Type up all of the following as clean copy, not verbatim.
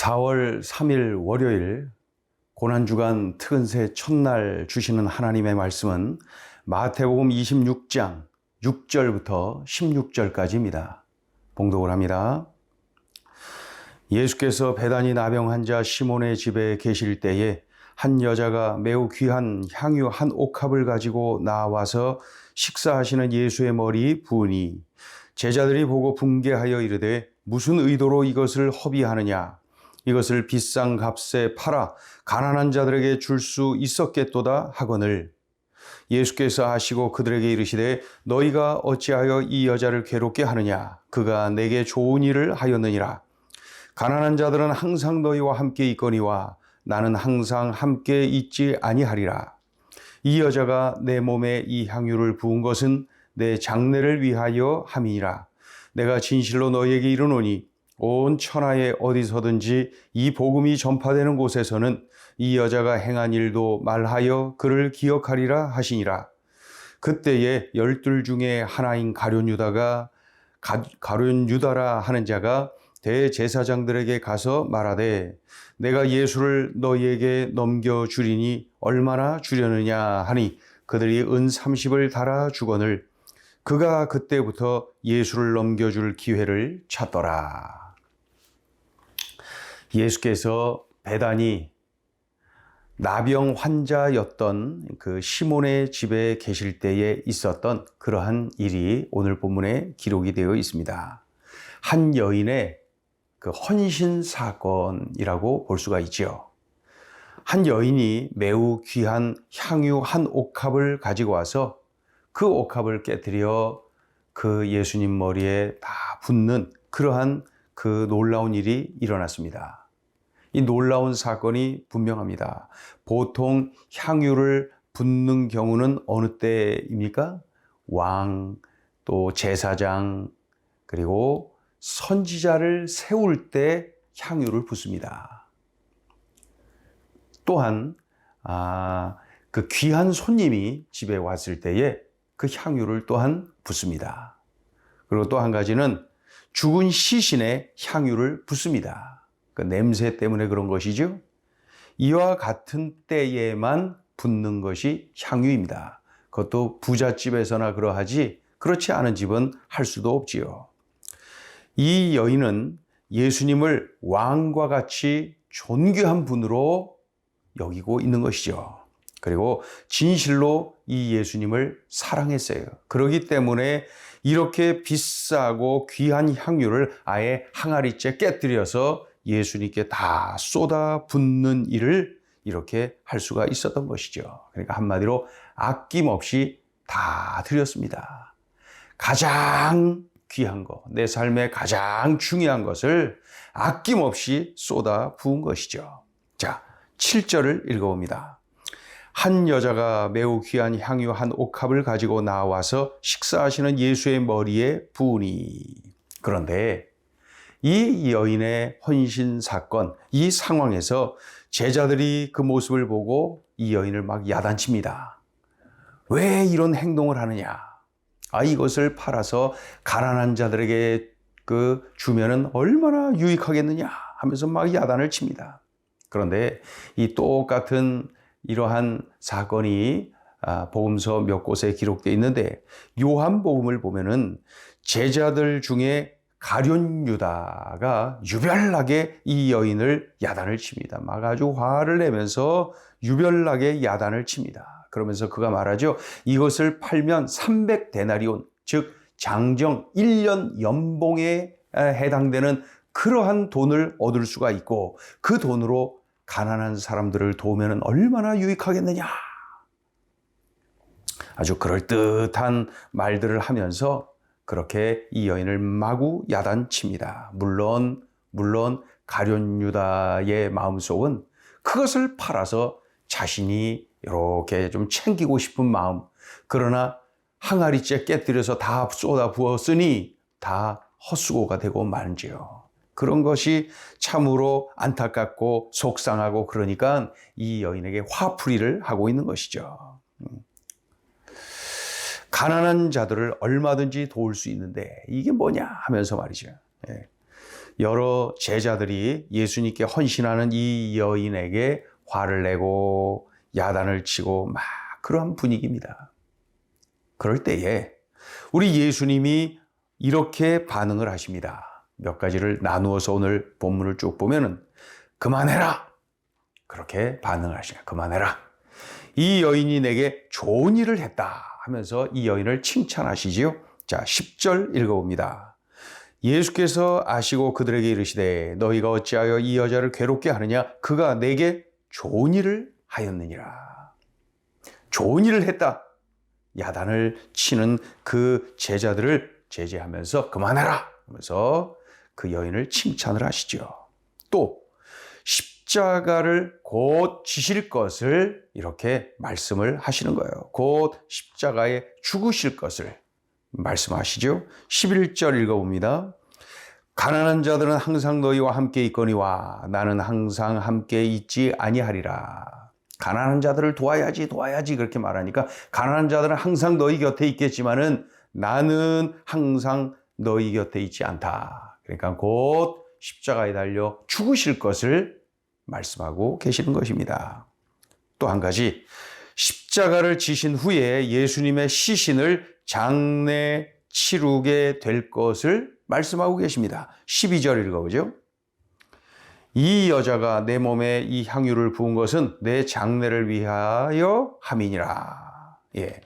4월 3일 월요일 고난주간 특은세 첫날 주시는 하나님의 말씀은 마태복음 26장 6절부터 16절까지입니다. 봉독을 합니다. 예수께서 베다니 나병 환자 시몬의 집에 계실 때에 한 여자가 매우 귀한 향유 한 옥합을 가지고 나와서 식사하시는 예수의 머리에 부으니 제자들이 보고 분개하여 이르되 무슨 의도로 이것을 허비하느냐? 이것을 비싼 값에 팔아 가난한 자들에게 줄 수 있었겠도다 하거늘 예수께서 하시고 그들에게 이르시되 너희가 어찌하여 이 여자를 괴롭게 하느냐? 그가 내게 좋은 일을 하였느니라. 가난한 자들은 항상 너희와 함께 있거니와 나는 항상 함께 있지 아니하리라. 이 여자가 내 몸에 이 향유를 부은 것은 내 장례를 위하여 함이니라. 내가 진실로 너희에게 이르노니 온 천하에 어디서든지 이 복음이 전파되는 곳에서는 이 여자가 행한 일도 말하여 그를 기억하리라 하시니라. 그때에 12 중에 하나인 가룟 유다라 하는 자가 대제사장들에게 가서 말하되 내가 예수를 너희에게 넘겨주리니 얼마나 주려느냐 하니 그들이 은 30을 달아 주거늘 그가 그때부터 예수를 넘겨줄 기회를 찾더라. 예수께서 베다니 나병 환자였던 그 시몬의 집에 계실 때에 있었던 그러한 일이 오늘 본문에 기록이 되어 있습니다. 한 여인의 그 헌신 사건이라고 볼 수가 있죠. 한 여인이 매우 귀한 향유 한 옥합을 가지고 와서 그 옥합을 깨뜨려 그 예수님 머리에 다 붓는 그러한 그 놀라운 일이 일어났습니다. 이 놀라운 사건이 분명합니다. 보통 향유를 붓는 경우는 어느 때입니까? 왕, 또 제사장, 그리고 선지자를 세울 때 향유를 붓습니다. 또한 그 귀한 손님이 집에 왔을 때에 그 향유를 또한 붓습니다. 그리고 또 한 가지는 죽은 시신의 향유를 붓습니다. 그 냄새 때문에 그런 것이죠. 이와 같은 때에만 붓는 것이 향유입니다. 그것도 부잣집에서나 그러하지 그렇지 않은 집은 할 수도 없지요. 이 여인은 예수님을 왕과 같이 존귀한 분으로 여기고 있는 것이죠. 그리고 진실로 이 예수님을 사랑했어요. 그렇기 때문에 이렇게 비싸고 귀한 향유를 아예 항아리째 깨뜨려서 예수님께 다 쏟아 붓는 일을 이렇게 할 수가 있었던 것이죠. 그러니까 한마디로 아낌없이 다 드렸습니다. 가장 귀한 거, 내 삶에 가장 중요한 것을 아낌없이 쏟아 부은 것이죠. 자, 7절을 읽어봅니다. 한 여자가 매우 귀한 향유 한 옥합을 가지고 나와서 식사하시는 예수의 머리에 부으니. 그런데 이 여인의 헌신 사건, 이 상황에서 제자들이 그 모습을 보고 이 여인을 막 야단칩니다. 왜 이런 행동을 하느냐? 이것을 팔아서 가난한 자들에게 주면은 얼마나 유익하겠느냐 하면서 막 야단을 칩니다. 그런데 이 똑같은 이러한 사건이 복음서 몇 곳에 기록되어 있는데 요한복음을 보면은 제자들 중에 가룟 유다가 유별나게 이 여인을 야단을 칩니다. 막 아주 화를 내면서 유별나게 야단을 칩니다. 그러면서 그가 말하죠. 이것을 팔면 300데나리온, 즉 장정 1년 연봉에 해당되는 그러한 돈을 얻을 수가 있고 그 돈으로 가난한 사람들을 도우면 얼마나 유익하겠느냐. 아주 그럴듯한 말들을 하면서 그렇게 이 여인을 마구 야단칩니다. 물론 가룟 유다의 마음속은 그것을 팔아서 자신이 이렇게 좀 챙기고 싶은 마음, 그러나 항아리째 깨뜨려서 다 쏟아 부었으니 다 헛수고가 되고 말지요. 그런 것이 참으로 안타깝고 속상하고 그러니까 이 여인에게 화풀이를 하고 있는 것이죠. 가난한 자들을 얼마든지 도울 수 있는데 이게 뭐냐 하면서 말이죠. 여러 제자들이 예수님께 헌신하는 이 여인에게 화를 내고 야단을 치고 막 그러한 분위기입니다. 그럴 때에 우리 예수님이 이렇게 반응을 하십니다. 몇 가지를 나누어서 오늘 본문을 쭉 보면은 그만해라. 그렇게 반응을 하시냐. 그만해라. 이 여인이 내게 좋은 일을 했다 하면서 이 여인을 칭찬하시지요. 자, 10절 읽어봅니다. 예수께서 아시고 그들에게 이르시되 너희가 어찌하여 이 여자를 괴롭게 하느냐. 그가 내게 좋은 일을 하였느니라. 좋은 일을 했다. 야단을 치는 그 제자들을 제지하면서 그만해라 하면서 그 여인을 칭찬을 하시죠. 또 십자가를 곧 지실 것을 이렇게 말씀을 하시는 거예요. 곧 십자가에 죽으실 것을 말씀하시죠. 11절 읽어봅니다. 가난한 자들은 항상 너희와 함께 있거니와 나는 항상 함께 있지 아니하리라. 가난한 자들을 도와야지 그렇게 말하니까 가난한 자들은 항상 너희 곁에 있겠지만은 나는 항상 너희 곁에 있지 않다. 그러니까 곧 십자가에 달려 죽으실 것을 말씀하고 계시는 것입니다. 또 한 가지, 십자가를 지신 후에 예수님의 시신을 장례 치르게 될 것을 말씀하고 계십니다. 12절 읽어보죠. 이 여자가 내 몸에 이 향유를 부은 것은 내 장례를 위하여 함이니라. 예.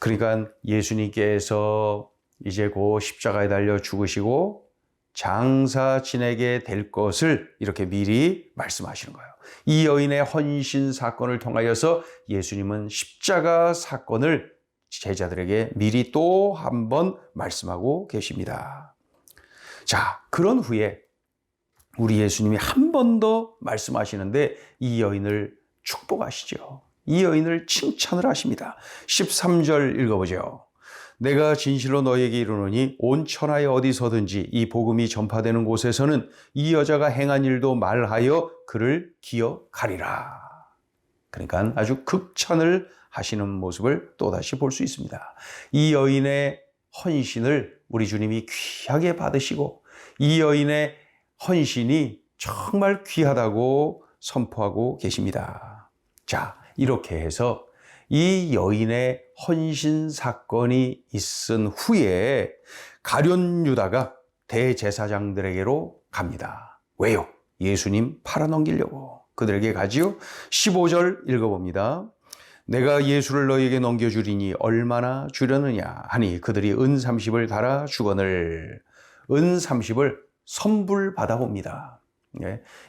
그러니까 예수님께서 이제 곧 십자가에 달려 죽으시고 장사 지내게 될 것을 이렇게 미리 말씀하시는 거예요. 이 여인의 헌신 사건을 통하여서 예수님은 십자가 사건을 제자들에게 미리 또 한 번 말씀하고 계십니다. 자, 그런 후에 우리 예수님이 한 번 더 말씀하시는데 이 여인을 축복하시죠. 이 여인을 칭찬을 하십니다. 13절 읽어보죠. 내가 진실로 너에게 이르노니 온 천하에 어디서든지 이 복음이 전파되는 곳에서는 이 여자가 행한 일도 말하여 그를 기억하리라. 그러니까 아주 극찬을 하시는 모습을 또다시 볼 수 있습니다. 이 여인의 헌신을 우리 주님이 귀하게 받으시고 이 여인의 헌신이 정말 귀하다고 선포하고 계십니다. 자, 이렇게 해서 이 여인의 헌신 사건이 있은 후에 가룟 유다가 대제사장들에게로 갑니다. 왜요? 예수님 팔아넘기려고 그들에게 가지요. 15절 읽어봅니다. 내가 예수를 너희에게 넘겨주리니 얼마나 주려느냐 하니 그들이 은 30을 달아 주거늘. 은 30을 선불 받아봅니다.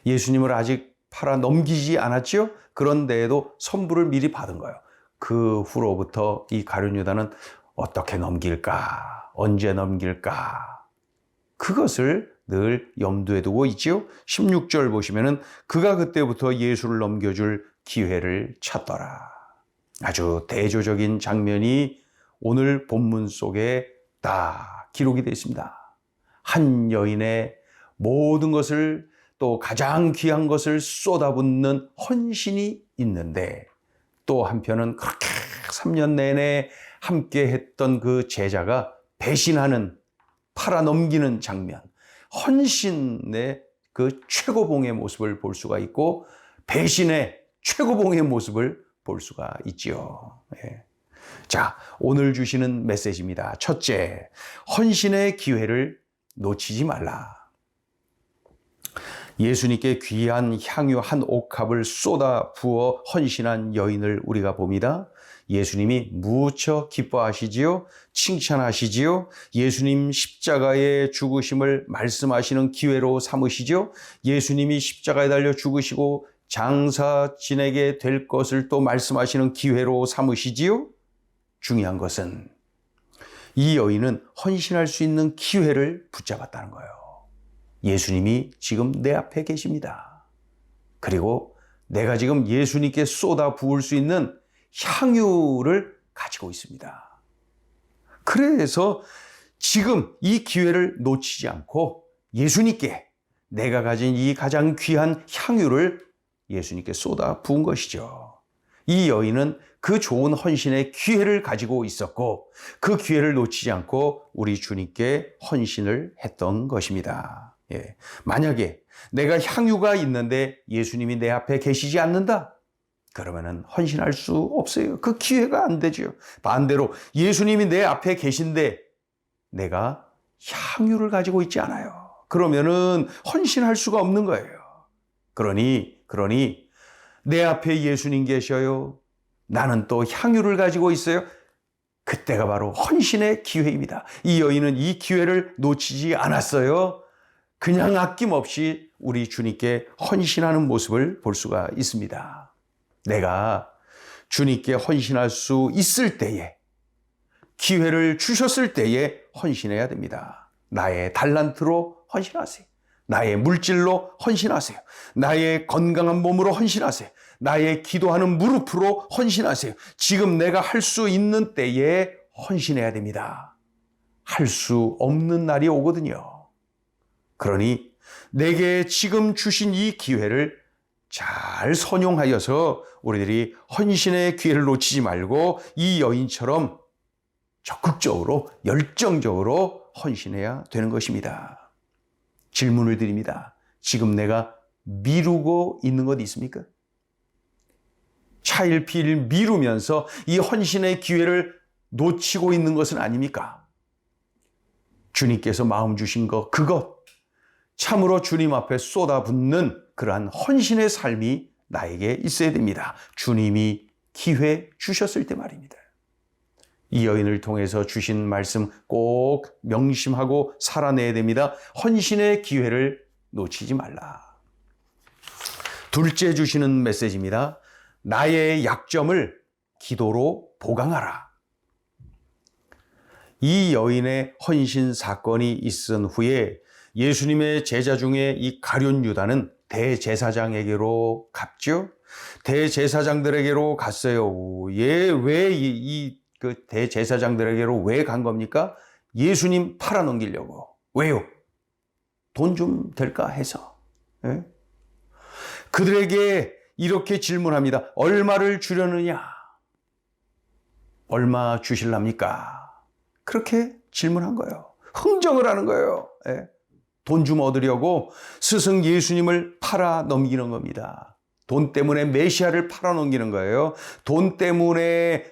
예수님을 아직 팔아넘기지 않았죠? 그런데에도 선불을 미리 받은 거예요. 그 후로부터 이 가룟 유다는 어떻게 넘길까? 언제 넘길까? 그것을 늘 염두에 두고 있지요. 16절 보시면은 그가 그때부터 예수를 넘겨줄 기회를 찾더라. 아주 대조적인 장면이 오늘 본문 속에 다 기록이 되어 있습니다. 한 여인의 모든 것을 또 가장 귀한 것을 쏟아붓는 헌신이 있는데 또 한편은 그렇게 3년 내내 함께 했던 그 제자가 배신하는, 팔아넘기는 장면, 헌신의 그 최고봉의 모습을 볼 수가 있고 배신의 최고봉의 모습을 볼 수가 있지요. 예. 자, 오늘 주시는 메시지입니다. 첫째, 헌신의 기회를 놓치지 말라. 예수님께 귀한 향유 한 옥합을 쏟아 부어 헌신한 여인을 우리가 봅니다. 예수님이 무척 기뻐하시지요. 칭찬하시지요. 예수님 십자가의 죽으심을 말씀하시는 기회로 삼으시죠. 예수님이 십자가에 달려 죽으시고 장사 지내게 될 것을 또 말씀하시는 기회로 삼으시지요. 중요한 것은 이 여인은 헌신할 수 있는 기회를 붙잡았다는 거예요. 예수님이 지금 내 앞에 계십니다. 그리고 내가 지금 예수님께 쏟아 부을 수 있는 향유를 가지고 있습니다. 그래서 지금 이 기회를 놓치지 않고 예수님께 내가 가진 이 가장 귀한 향유를 예수님께 쏟아 부은 것이죠. 이 여인은 그 좋은 헌신의 기회를 가지고 있었고 그 기회를 놓치지 않고 우리 주님께 헌신을 했던 것입니다. 예. 만약에 내가 향유가 있는데 예수님이 내 앞에 계시지 않는다? 그러면은 헌신할 수 없어요. 그 기회가 안 되죠. 반대로 예수님이 내 앞에 계신데 내가 향유를 가지고 있지 않아요. 그러면은 헌신할 수가 없는 거예요. 그러니 내 앞에 예수님 계셔요. 나는 또 향유를 가지고 있어요. 그때가 바로 헌신의 기회입니다. 이 여인은 이 기회를 놓치지 않았어요. 그냥 아낌없이 우리 주님께 헌신하는 모습을 볼 수가 있습니다. 내가 주님께 헌신할 수 있을 때에, 기회를 주셨을 때에 헌신해야 됩니다. 나의 달란트로 헌신하세요. 나의 물질로 헌신하세요. 나의 건강한 몸으로 헌신하세요. 나의 기도하는 무릎으로 헌신하세요. 지금 내가 할 수 있는 때에 헌신해야 됩니다. 할 수 없는 날이 오거든요. 그러니 내게 지금 주신 이 기회를 잘 선용하여서 우리들이 헌신의 기회를 놓치지 말고 이 여인처럼 적극적으로 열정적으로 헌신해야 되는 것입니다. 질문을 드립니다. 지금 내가 미루고 있는 것 있습니까? 차일피일 미루면서 이 헌신의 기회를 놓치고 있는 것은 아닙니까? 주님께서 마음 주신 것, 그것 참으로 주님 앞에 쏟아붓는 그러한 헌신의 삶이 나에게 있어야 됩니다. 주님이 기회 주셨을 때 말입니다. 이 여인을 통해서 주신 말씀 꼭 명심하고 살아내야 됩니다. 헌신의 기회를 놓치지 말라. 둘째 주시는 메시지입니다. 나의 약점을 기도로 보강하라. 이 여인의 헌신 사건이 있은 후에 예수님의 제자 중에 이 가룟 유다는 대제사장에게로 갔죠. 대제사장들에게로 갔어요. 왜 그 대제사장들에게로 왜 간 겁니까? 예수님 팔아넘기려고. 왜요? 돈 좀 될까 해서. 예? 그들에게 이렇게 질문합니다. 얼마를 주려느냐? 얼마 주실랍니까? 그렇게 질문한 거예요. 흥정을 하는 거예요. 예? 돈 좀 얻으려고 스승 예수님을 팔아넘기는 겁니다. 돈 때문에 메시아를 팔아넘기는 거예요. 돈 때문에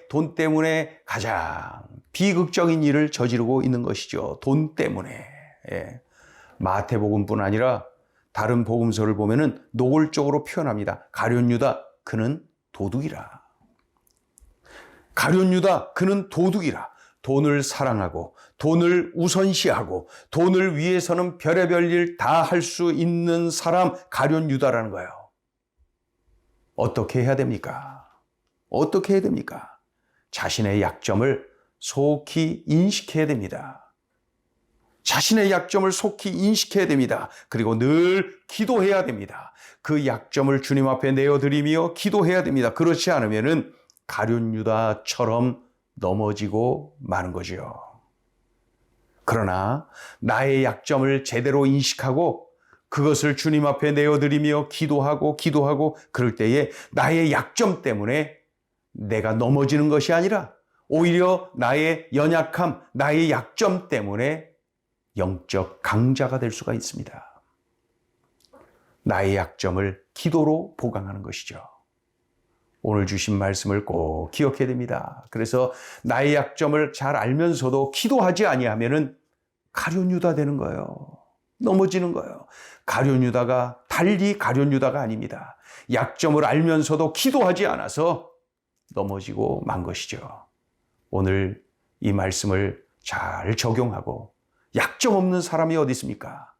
가장 비극적인 일을 저지르고 있는 것이죠. 돈 때문에. 예. 마태복음뿐 아니라 다른 복음서를 보면은 노골적으로 표현합니다. 가룟 유다 그는 도둑이라. 가룟 유다 그는 도둑이라. 돈을 사랑하고 돈을 우선시하고 돈을 위해서는 별의별 일 다 할 수 있는 사람 가룟 유다라는 거예요. 어떻게 해야 됩니까? 어떻게 해야 됩니까? 자신의 약점을 속히 인식해야 됩니다. 자신의 약점을 속히 인식해야 됩니다. 그리고 늘 기도해야 됩니다. 그 약점을 주님 앞에 내어드리며 기도해야 됩니다. 그렇지 않으면은 가룟 유다처럼 넘어지고 마는 거죠. 그러나 나의 약점을 제대로 인식하고 그것을 주님 앞에 내어드리며 기도하고 그럴 때에 나의 약점 때문에 내가 넘어지는 것이 아니라 오히려 나의 연약함, 나의 약점 때문에 영적 강자가 될 수가 있습니다. 나의 약점을 기도로 보강하는 것이죠. 오늘 주신 말씀을 꼭 기억해야 됩니다. 그래서 나의 약점을 잘 알면서도 기도하지 아니하면은 가룟 유다 되는 거예요. 넘어지는 거예요. 가룟 유다가 달리 가룟 유다가 아닙니다. 약점을 알면서도 기도하지 않아서 넘어지고 만 것이죠. 오늘 이 말씀을 잘 적용하고 약점 없는 사람이 어디 있습니까?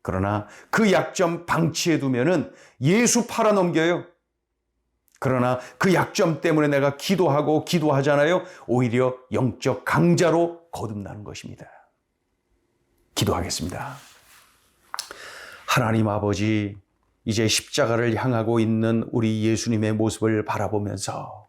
그러나 그 약점 방치해 두면은 예수 팔아넘겨요. 그러나 그 약점 때문에 내가 기도하잖아요. 오히려 영적 강자로 거듭나는 것입니다. 기도하겠습니다. 하나님 아버지, 이제 십자가를 향하고 있는 우리 예수님의 모습을 바라보면서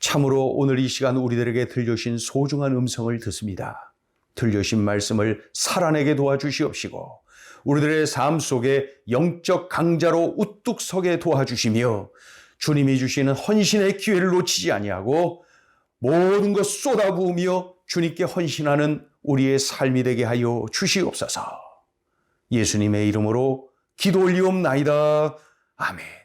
참으로 오늘 이 시간 우리들에게 들려주신 소중한 음성을 듣습니다. 들려주신 말씀을 살아내게 도와주시옵시고 우리들의 삶 속에 영적 강자로 우뚝 서게 도와주시며 주님이 주시는 헌신의 기회를 놓치지 아니하고 모든 것 쏟아부으며 주님께 헌신하는 우리의 삶이 되게 하여 주시옵소서. 예수님의 이름으로 기도 올리옵나이다. 아멘.